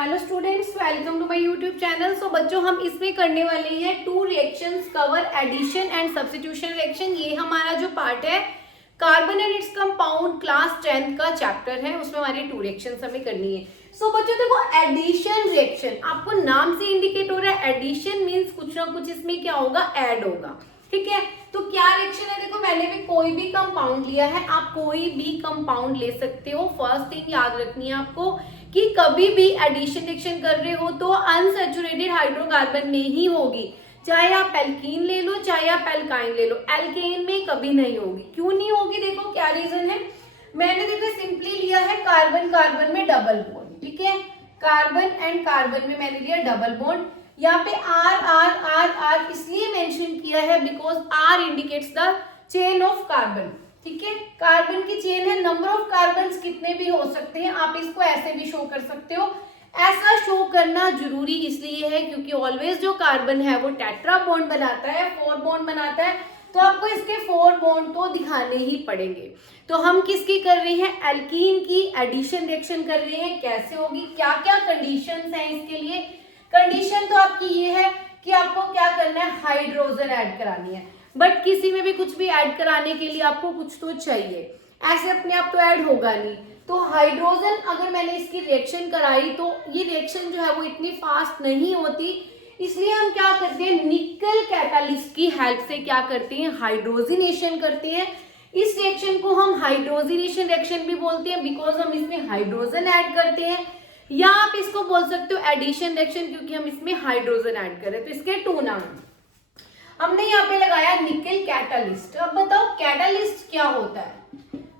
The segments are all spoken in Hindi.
Hello students, welcome to my YouTube channel. So बच्चों, हम इसमें करने वाले हैं two reactions cover addition and substitution reaction. ये हमारा जो पार्ट है carbon and its compound class 10 का चैप्टर है, उसमें हमारी टू रिएक्शंस हमें करनी है। सो बच्चों देखो, एडिशन रिएक्शन आपको नाम से इंडिकेट हो रहा है। एडिशन मीन्स कुछ ना कुछ इसमें क्या होगा, ऐड होगा। ठीक है, तो क्या रिएक्शन है, देखो मैंने भी कोई भी कंपाउंड लिया है, आप कोई भी कंपाउंड ले सकते हो। फर्स्ट थिंग याद रखनी है आपको कि कभी भी एडिशन रिएक्शन कर रहे हो तो अनसैचुरेटेड हाइड्रोकार्बन में ही होगी। चाहे आप एल्कीन ले लो, चाहे आप एल्काइन ले लो, एल्केन में कभी नहीं होगी। क्यों नहीं होगी, देखो क्या रीजन है। मैंने देखो सिंपली लिया है कार्बन कार्बन में डबल बॉन्ड। ठीक है, कार्बन एंड कार्बन में मैंने लिया डबल बॉन्ड। यहाँ पे आर आर आर आर इसलिए मेंशन किया है because R indicates the chain of carbon. ठीक है, कार्बन की चेन है, नंबर ऑफ कार्बन कितने भी हो सकते हैं, आप इसको ऐसे भी शो कर सकते हो। ऐसा शो करना जरूरी इसलिए है क्योंकि ऑलवेज जो कार्बन है वो टेट्रा बॉन्ड बनाता है, 4 बॉन्ड बनाता है, तो आपको इसके 4 बॉन्ड तो दिखाने ही पड़ेंगे। तो हम किसकी कर रहे हैं, एल्कीन की एडिशन रिएक्शन कर रहे हैं। कैसे होगी, क्या क्या कंडीशंस हैं इसके लिए। कंडीशन तो आपकी ये है कि आपको क्या करना है, हाइड्रोजन ऐड करानी है। बट किसी में भी कुछ भी ऐड कराने के लिए आपको कुछ तो चाहिए, ऐसे अपने आप तो ऐड होगा नहीं। तो हाइड्रोजन अगर मैंने इसकी रिएक्शन कराई तो ये रिएक्शन जो है वो इतनी फास्ट नहीं होती, इसलिए हम क्या करते हैं, निकल कैटालिस्ट की हेल्प से क्या करते हैं, हाइड्रोजिनेशन करते हैं। इस रिएक्शन को हम हाइड्रोजिनेशन रिएक्शन भी बोलते हैं बिकॉज हम इसमें हाइड्रोजन ऐड करते हैं, या आप इसको बोल सकते हो एडिशन रिएक्शन क्योंकि हम इसमें हाइड्रोजन ऐड कर रहे हैं। तो इसके 2 नाम हमने यहाँ पे लगाया, निकल कैटालिस्ट। अब बताओ कैटालिस्ट क्या होता है।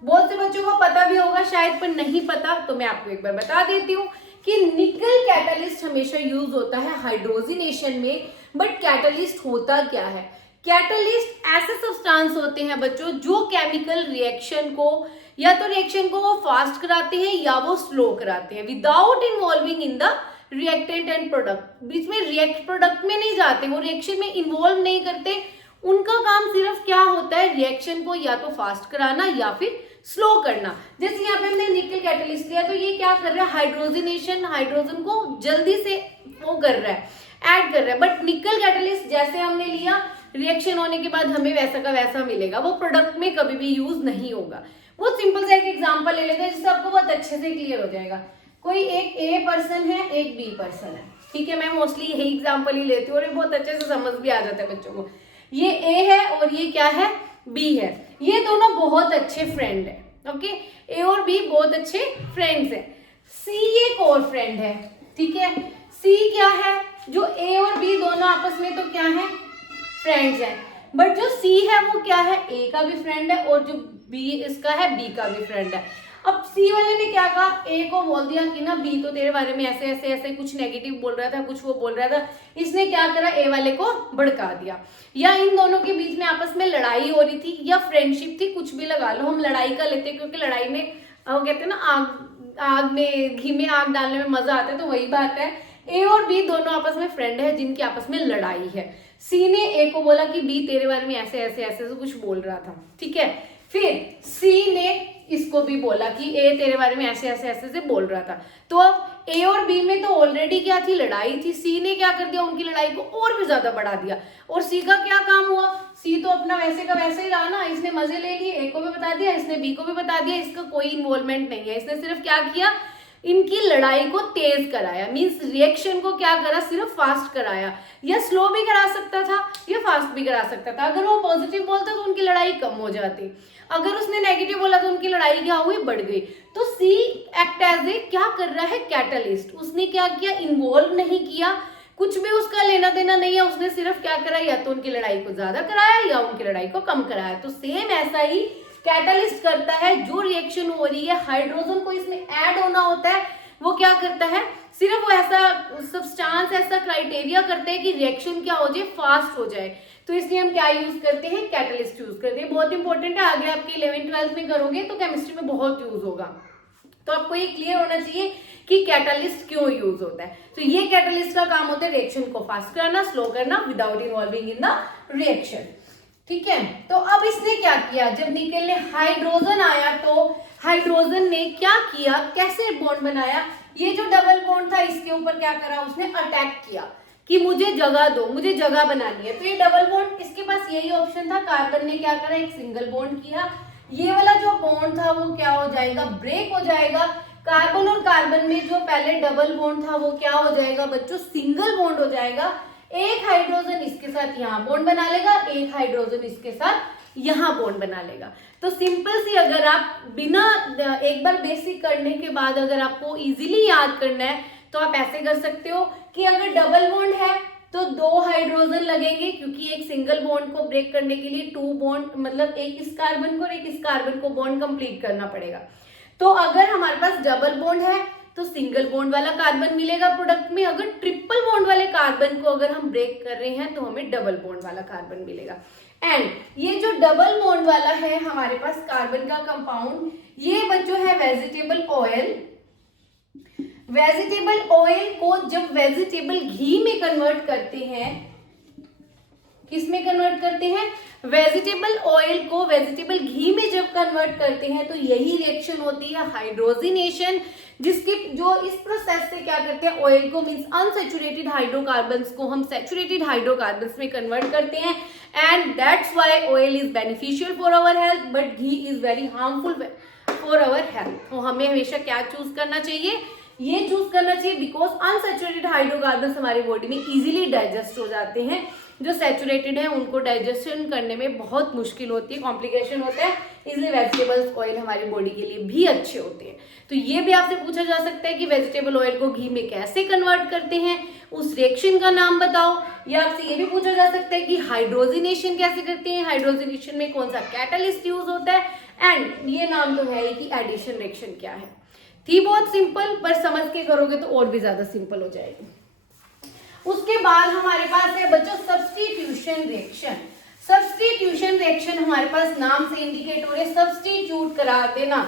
बहुत से बच्चों को पता भी होगा शायद, पर नहीं पता तो मैं आपको एक बार बता देती हूँ कि निकल कैटालिस्ट हमेशा यूज होता है हाइड्रोजिनेशन में। बट कैटालिस्ट होता क्या है, कैटालिस्ट ऐसे सब्सटेंस होते हैं बच्चों जो केमिकल रिएक्शन को या तो रिएक्शन को वो फास्ट कराते हैं या वो स्लो कराते हैं without involving in the reactant and product. बीच में रिएक्ट प्रोडक्ट में नहीं जाते, वो रिएक्शन में इन्वॉल्व नहीं करते। उनका काम सिर्फ क्या होता है, रिएक्शन को या तो फास्ट कराना या फिर स्लो करना। जैसे यहाँ पे हमने निकल कैटालिस्ट लिया तो ये क्या कर रहा है, हाइड्रोजनेशन, हाइड्रोजन को जल्दी से वो कर रहा है, ऐड कर रहा है। बट निकल कैटालिस्ट जैसे हमने लिया, रिएक्शन होने के बाद हमें वैसा का वैसा मिलेगा, वो प्रोडक्ट में कभी भी यूज नहीं होगा। बहुत सिंपल सा एक एग्जाम्पल ले लेते हैं जिससे आपको बहुत अच्छे से क्लियर हो जाएगा। कोई एक ए पर्सन है, एक बी पर्सन है। ठीक है, मैं मोस्टली यही एग्जाम्पल ही लेती हूँ और बहुत अच्छे से समझ भी आ जाता है बच्चों को। ये ए है और ये क्या है, बी है। ये दोनों बहुत अच्छे फ्रेंड है। ओके, ए और बी बहुत अच्छे फ्रेंड्स हैं। सी एक और फ्रेंड है। ठीक है, सी क्या है, जो ए और बी दोनों आपस में तो क्या है, फ्रेंड्स हैं। बट जो सी है वो क्या है, ए का भी फ्रेंड है, और जो बी इसका है, बी का भी फ्रेंड है। अब सी वाले ने क्या कहा, ए को बोल दिया कि ना बी तो तेरे बारे में ऐसे ऐसे ऐसे कुछ नेगेटिव बोल रहा था, कुछ वो बोल रहा था। इसने क्या करा, ए वाले को भड़का दिया। या इन दोनों के बीच में आपस में लड़ाई हो रही थी या फ्रेंडशिप थी, कुछ भी लगा लो, हम लड़ाई का लेते हैं क्योंकि लड़ाई में वो कहते हैं ना आग में घी में आग डालने में मजा आता है, तो वही बात है। ए और बी दोनों आपस में फ्रेंड है जिनकी आपस में लड़ाई है। सी ने ए को बोला कि बी तेरे बारे में ऐसे ऐसे ऐसे कुछ बोल रहा था। ठीक है, फिर सी ने इसको भी बोला कि ए तेरे बारे में ऐसे ऐसे ऐसे से बोल रहा था। तो अब ए और बी में तो ऑलरेडी क्या थी, लड़ाई थी। सी ने क्या कर दिया, उनकी लड़ाई को और भी ज्यादा बढ़ा दिया। और सी का क्या काम हुआ, सी तो अपना वैसे का वैसे ही रहा ना, इसने मजे ले लिए, ए को भी बता दिया, इसने बी को भी बता दिया, इसका कोई इन्वॉल्वमेंट नहीं है। इसने सिर्फ क्या किया, इनकी लड़ाई को तेज कराया। मींस रिएक्शन को क्या करा, सिर्फ फास्ट कराया। या स्लो भी करा सकता था या फास्ट भी करा सकता था। अगर वो पॉजिटिव बोलता तो उनकी लड़ाई कम हो जाती, अगर उसने नेगेटिव बोला तो उनकी लड़ाई क्या हुई, बढ़ गई। तो सी एक्ट एज ए क्या कर रहा है, कैटलिस्ट। उसने क्या किया, इन्वॉल्व नहीं किया, कुछ भी उसका लेना देना नहीं है। उसने सिर्फ क्या करा, या तो उनकी लड़ाई को ज्यादा कराया या उनकी लड़ाई को कम कराया। तो सेम ऐसा ही कैटलिस्ट करता है। जो रिएक्शन हो रही है, हाइड्रोजन को इसमें ऐड होना होता है, वो क्या करता है, सिर्फ वो ऐसा सब्सटेंस, ऐसा क्राइटेरिया करते हैं कि रिएक्शन क्या हो जाए, फास्ट हो जाए। तो इसलिए हम क्या यूज करते हैं, कैटलिस्ट यूज करते हैं। बहुत इंपॉर्टेंट है, आगे आपके 11th-12th में करोगे तो केमिस्ट्री में बहुत यूज होगा। तो आपको ये क्लियर होना चाहिए कि कैटलिस्ट क्यों यूज होता है। तो ये कैटलिस्ट का काम होता है रिएक्शन को फास्ट करना, स्लो करना without involving in the reaction. ठीक है, तो अब इसने क्या किया, जब निकल ने हाइड्रोजन आया तो हाइड्रोजन ने क्या किया, कैसे बॉन्ड बनाया, ये जो डबल बॉन्ड था इसके ऊपर क्या करा, उसने अटैक किया कि मुझे जगह दो, मुझे जगह बनानी है। तो ये डबल बॉन्ड, इसके पास यही ऑप्शन था, कार्बन ने क्या करा, एक सिंगल बॉन्ड किया। ये वाला जो बॉन्ड था वो क्या हो जाएगा, ब्रेक हो जाएगा। कार्बन और कार्बन में जो पहले डबल बॉन्ड था वो क्या हो जाएगा बच्चों, सिंगल बॉन्ड हो जाएगा। एक हाइड्रोजन इसके साथ यहाँ बॉन्ड बना लेगा, एक हाइड्रोजन इसके साथ यहाँ बॉन्ड बना लेगा। तो सिंपल सी, अगर आप बिना एक बार बेसिक करने के बाद अगर आपको इजीली याद करना है तो आप ऐसे कर सकते हो कि अगर डबल बॉन्ड है तो 2 हाइड्रोजन लगेंगे, क्योंकि एक सिंगल बॉन्ड को ब्रेक करने के लिए 2 बॉन्ड, मतलब एक इस कार्बन को और एक इस कार्बन को बॉन्ड कंप्लीट करना पड़ेगा। तो अगर हमारे पास डबल बॉन्ड है तो सिंगल बॉन्ड वाला कार्बन मिलेगा प्रोडक्ट में। अगर ट्रिपल बॉन्ड वाले कार्बन को अगर हम ब्रेक कर रहे हैं तो हमें डबल बॉन्ड वाला कार्बन मिलेगा। एंड ये जो डबल बॉन्ड वाला है हमारे पास कार्बन का कंपाउंड, ये बच्चों है वेजिटेबल ऑयल। वेजिटेबल ऑयल को जब वेजिटेबल घी में कन्वर्ट करते हैं, किस में कन्वर्ट करते हैं, वेजिटेबल ऑयल को वेजिटेबल घी में जब कन्वर्ट करते हैं तो यही रिएक्शन होती है हाइड्रोजिनेशन, जिसके जो इस प्रोसेस से क्या करते हैं, ऑयल को मींस अनसैचुरेटेड हाइड्रोकार्बन्स को हम सैचुरेटेड हाइड्रोकार्बन्स में कन्वर्ट करते हैं। And that's why oil is beneficial for our health but ghee is very harmful for our health. तो हमें हमेशा क्या चूज करना चाहिए, ये चूज करना चाहिए, बिकॉज अनसैचुरेटेड हाइड्रोकार्बन्स हमारी बॉडी में इजीली डाइजेस्ट हो जाते हैं। जो सैचुरेटेड है उनको डाइजेशन करने में बहुत मुश्किल होती है, कॉम्प्लिकेशन होता है, इसलिए वेजिटेबल्स ऑयल हमारी बॉडी के लिए भी अच्छे होते हैं। तो ये भी आपसे पूछा जा सकता है कि वेजिटेबल ऑयल को घी में कैसे कन्वर्ट करते हैं, उस रिएक्शन का नाम बताओ। या आपसे ये भी पूछा जा सकता है कि हाइड्रोजिनेशन कैसे करते हैं, हाइड्रोजिनेशन में कौन सा कैटलिस्ट यूज होता है। एंड ये नाम तो है ही कि एडिशन रिएक्शन क्या है। थी बहुत सिंपल, पर समझ के करोगे तो और भी ज्यादा सिंपल हो जाएगी। उसके बाद हमारे पास है बच्चों सब्स्टिट्यूशन रिएक्शन। सब्स्टिट्यूशन रिएक्शन हमारे पास नाम से इंडिकेट हो रहे, सब्स्टिट्यूट करा देना,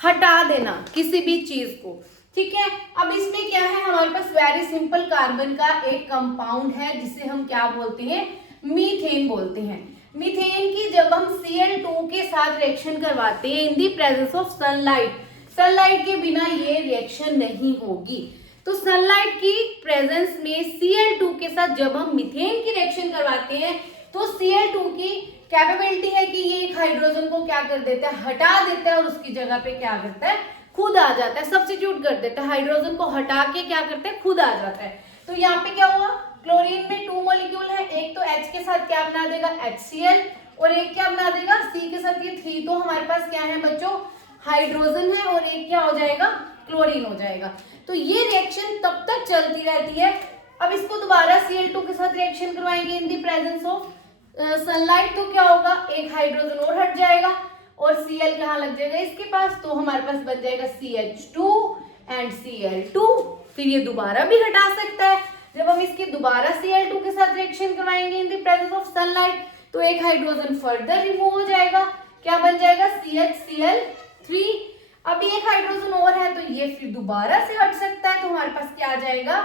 हटा देना किसी भी चीज को, ठीक है। अब इसमें क्या है, हमारे पास वेरी सिंपल कार्बन का एक कंपाउंड है जिसे हम क्या बोलते हैं, मीथेन बोलते हैं। मीथेन की जब हम Cl2 के साथ रिएक्शन करवाते हैं in the presence of sunlight, sunlight के बिना ये रिएक्शन नहीं होगी। तो सनलाइट की प्रेजेंस में Cl2 के साथ जब हम मीथेन की रिएक्शन करवाते हैं तो Cl2 की कैपेबिलिटी है कि ये एक हाइड्रोजन को क्या कर देता है, हटा देता है और उसकी जगह पे क्या करता है, खुद आ जाता है, सब्स्टिट्यूट कर देता है, हाइड्रोजन को हटा के क्या करता है, खुद आ जाता है। तो यहाँ पे क्या हुआ, क्लोरीन में 2 मॉलिक्यूल है, एक तो H के साथ क्या बना देगा, HCl, और एक क्या बना देगा, C के साथ ये 3, तो हमारे पास क्या है बच्चों, हाइड्रोजन है, और एक क्या हो जाएगा, क्लोरीन हो जाएगा। तो ये रिएक्शन तब तक चलती रहती है। अब इसको दोबारा Cl2 के साथ रिएक्शन करवाएंगे इन दी प्रेजेंस ऑफ सनलाइट, तो क्या होगा, एक हाइड्रोजन और हट जाएगा और Cl कहाँ लग जाएगा इसके पास, तो हमारे पास बन जाएगा CH2 एंड Cl2। फिर ये दोबारा भी हटा सकता है। जब हम इसके दोबारा Cl2 के साथ रिएक्शन करवाएंगे इन दी प्रेजेंस ऑफ सनलाइट तो एक हाइड्रोजन फर्दर रिमूव हो जाएगा, क्या बन जाएगा, CHCl3। अब एक हाइड्रोजन और है तो ये फिर दोबारा से हट सकता है, तो हमारे पास क्या आ जाएगा,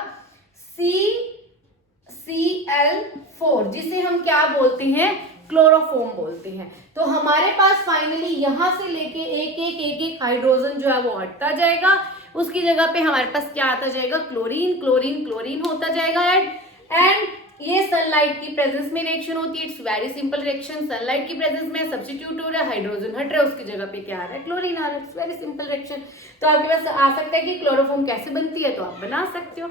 CCl4, जिसे हम क्या बोलते हैं, क्लोरोफॉर्म बोलते हैं। तो हमारे पास फाइनली यहां से लेके एक हाइड्रोजन जो है वो हटता जाएगा, उसकी जगह पे हमारे पास क्या आता जाएगा, क्लोरीन, क्लोरीन, क्लोरीन होता जाएगा। एंड ये सनलाइट की प्रेजेंस में रिएक्शन होती है, it's very simple reaction. Sunlight की प्रेजेंस में सब्स्टिट्यूट हो रहा है, हाइड्रोजन हट रहा है, उसकी जगह पे क्या आ रहा है, क्लोरीन आ रहा है, इट्स वेरी सिंपल रिएक्शन। तो आपके पास आ सकता है कि क्लोरोफॉर्म कैसे बनती है, तो आप बना सकते हो।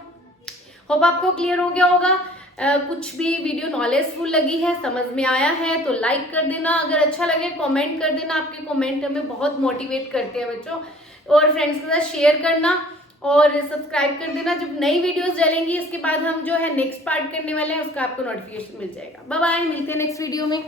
होप आपको क्लियर हो गया होगा। कुछ भी वीडियो नॉलेजफुल लगी है, समझ में आया है तो लाइक कर देना, अगर अच्छा लगे कमेंट कर देना, आपके कमेंट हमें बहुत मोटिवेट करते हैं बच्चों। और फ्रेंड्स के साथ शेयर करना और सब्सक्राइब कर देना। जब नई वीडियोस डालेंगी इसके बाद हम जो है नेक्स्ट पार्ट करने वाले हैं, उसका आपको नोटिफिकेशन मिल जाएगा। बाय बाय, मिलते हैं नेक्स्ट वीडियो में।